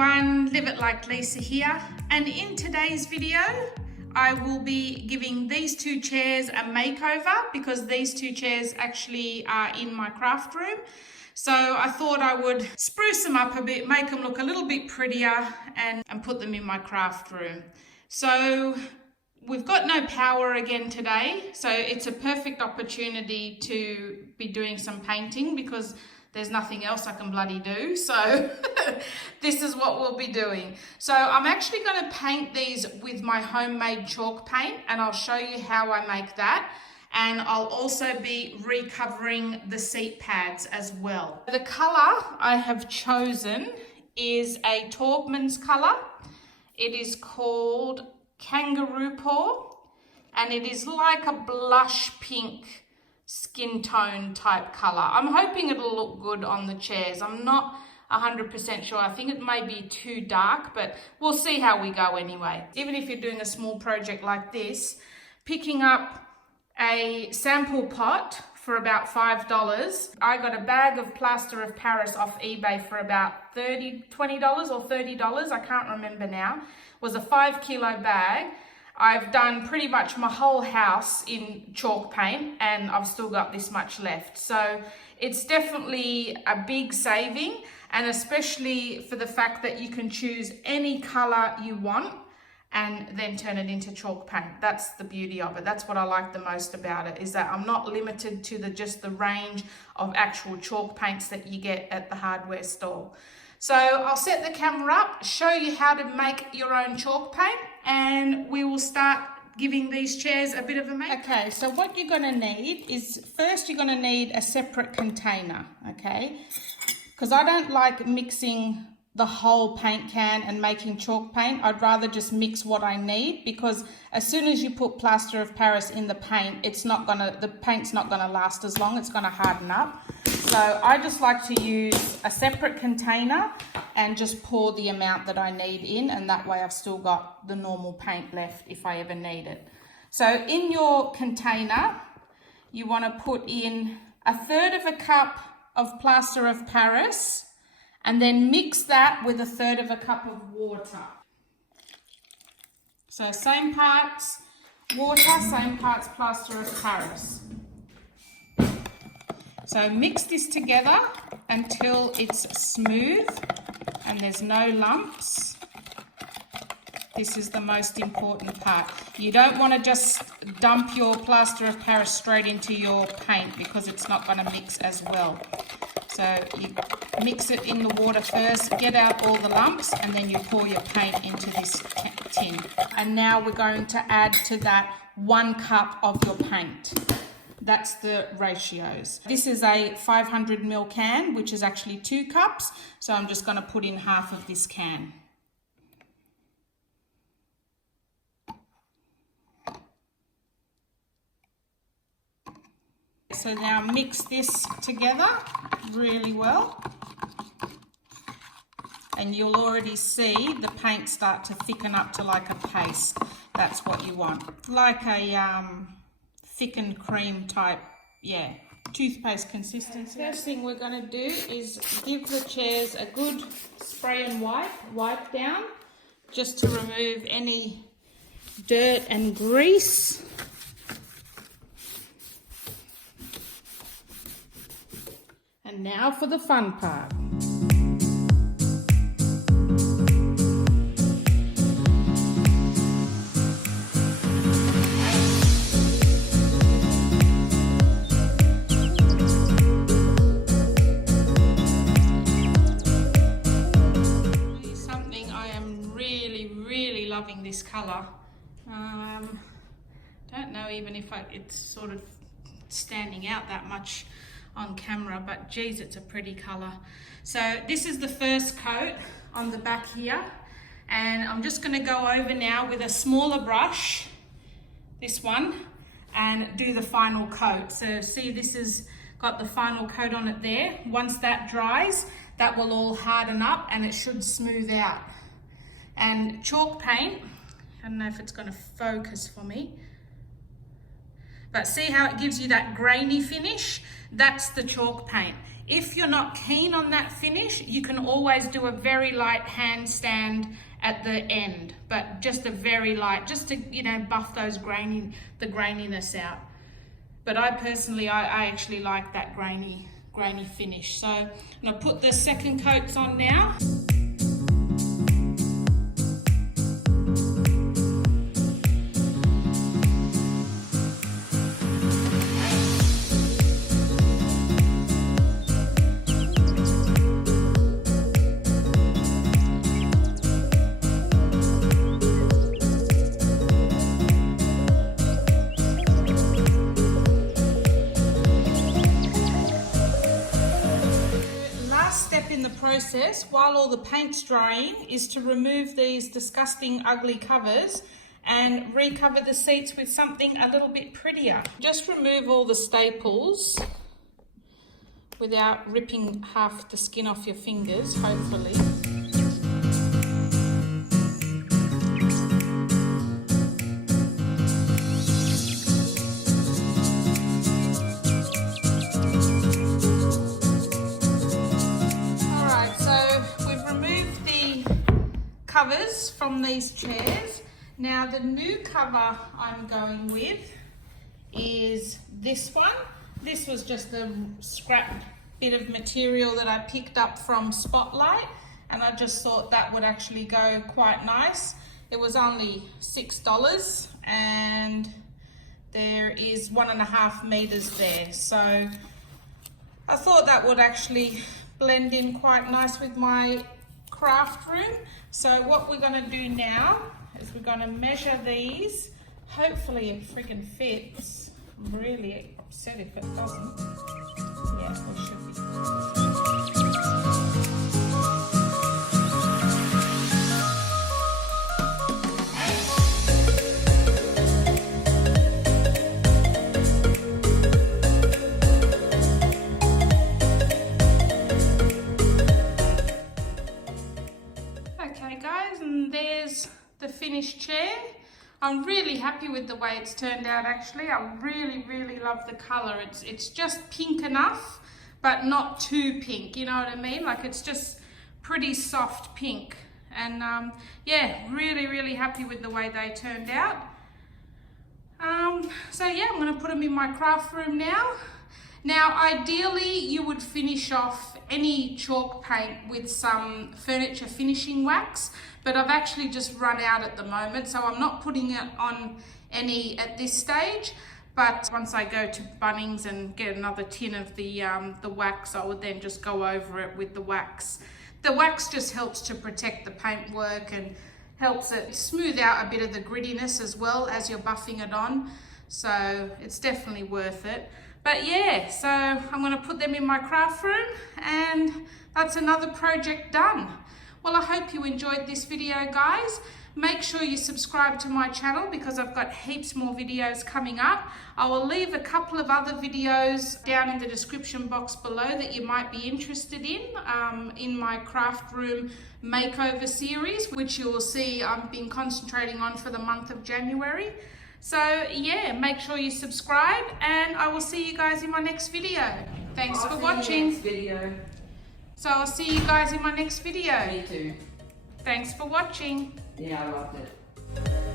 everyone, Live It Like Lisa here, and in today's video I will be giving these two chairs a makeover because these two chairs actually are in my craft room. So I thought I would spruce them up a bit, make them look a little bit prettier and put them in my craft room. So we've got no power again today, so it's a perfect opportunity to be doing some painting because there's nothing else I can bloody do. So this is what we'll be doing. So I'm actually going to paint these with my homemade chalk paint, and I'll show you how I make that. And I'll also be recovering the seat pads as well. The color I have chosen is a Taubman's color. It is called Kangaroo Paw, and it is like a blush pink skin tone type color. I'm hoping it'll look good on the chairs. I'm not 100% sure. I think it may be too dark, but we'll see how we go anyway. Even if you're doing a small project like this, picking up a sample pot for about $5. I got a bag of plaster of Paris off eBay for about $20 or $30. I can't remember now. It was a 5 kilo bag. I've done pretty much my whole house in chalk paint and I've still got this much left. So it's definitely a big saving, and especially for the fact that you can choose any color you want and then turn it into chalk paint. That's the beauty of it. That's what I like the most about it, is that I'm not limited to just the range of actual chalk paints that you get at the hardware store. So I'll set the camera up, show you how to make your own chalk paint, and we will start giving these chairs a bit of a make. Okay, so what you're going to need is, first you're going to need a separate container, okay? Because I don't like mixing the whole paint can and making chalk paint. I'd rather just mix what I need, because as soon as you put plaster of Paris in the paint, the paint's not gonna last as long. It's gonna harden up. So I just like to use a separate container and just pour the amount that I need in, and that way I've still got the normal paint left if I ever need it. So in your container, you want to put in 1/3 cup of plaster of Paris, and then mix that with 1/3 cup of water. So same parts water, same parts plaster of Paris. So mix this together until it's smooth and there's no lumps. This is the most important part. You don't want to just dump your plaster of Paris straight into your paint because it's not going to mix as well. So you mix it in the water first, get out all the lumps, and then you pour your paint into this tin. And now we're going to add to that 1 cup of your paint. That's the ratios. This is a 500 ml can, which is actually 2 cups. So I'm just going to put in half of this can. So now mix this together really well, and you'll already see the paint start to thicken up to like a paste. That's what you want, like a thickened cream type, yeah, toothpaste consistency. First thing we're going to do is give the chairs a good spray and wipe down, just to remove any dirt and grease. And now for the fun part. Something I am really loving this color. Don't know even if it's sort of standing out that much on camera, but geez, it's a pretty color. So this is the first coat on the back here, and I'm just going to go over now with a smaller brush, this one, and do the final coat. So see, this has got the final coat on it there. Once that dries, that will all harden up and it should smooth out. And chalk paint, I don't know if it's going to focus for me, But see how it gives you that grainy finish? That's the chalk paint. If you're not keen on that finish, you can always do a very light handstand at the end, but just a very light, just to, you know, buff those the graininess out. But I personally, I actually like that grainy finish. So I'm gonna put the second coats on now. In the process, while all the paint's drying, is to remove these disgusting ugly covers and recover the seats with something a little bit prettier. Just remove all the staples without ripping half the skin off your fingers, hopefully. Covers from these chairs. Now the new cover I'm going with is this one. This was just a scrap bit of material that I picked up from Spotlight, and I just thought that would actually go quite nice. It was only $6 and there is 1.5 meters there, so I thought that would actually blend in quite nice with my craft room. So what we're going to do now is we're going to measure these. Hopefully it friggin' fits. I'm really upset if it doesn't. Yeah, it should be. The finished chair. I'm really happy with the way it's turned out actually. I really love the colour. It's just pink enough, but not too pink, you know what I mean? Like it's just pretty soft pink. And yeah, really happy with the way they turned out. So yeah, I'm gonna put them in my craft room now. Now, ideally, you would finish off any chalk paint with some furniture finishing wax, but I've actually just run out at the moment, so I'm not putting it on any at this stage. But once I go to Bunnings and get another tin of the wax, I would then just go over it with the wax. The wax just helps to protect the paintwork and helps it smooth out a bit of the grittiness as well as you're buffing it on. So it's definitely worth it. But yeah, so I'm going to put them in my craft room and that's another project done. Well, I hope you enjoyed this video, guys. Make sure you subscribe to my channel because I've got heaps more videos coming up. I will leave a couple of other videos down in the description box below that you might be interested in my craft room makeover series, which you will see I've been concentrating on for the month of January. So yeah, make sure you subscribe and I will see you guys in my next video. Thanks for watching. So I'll see you guys in my next video. Me too. Thanks for watching. Yeah, I loved it.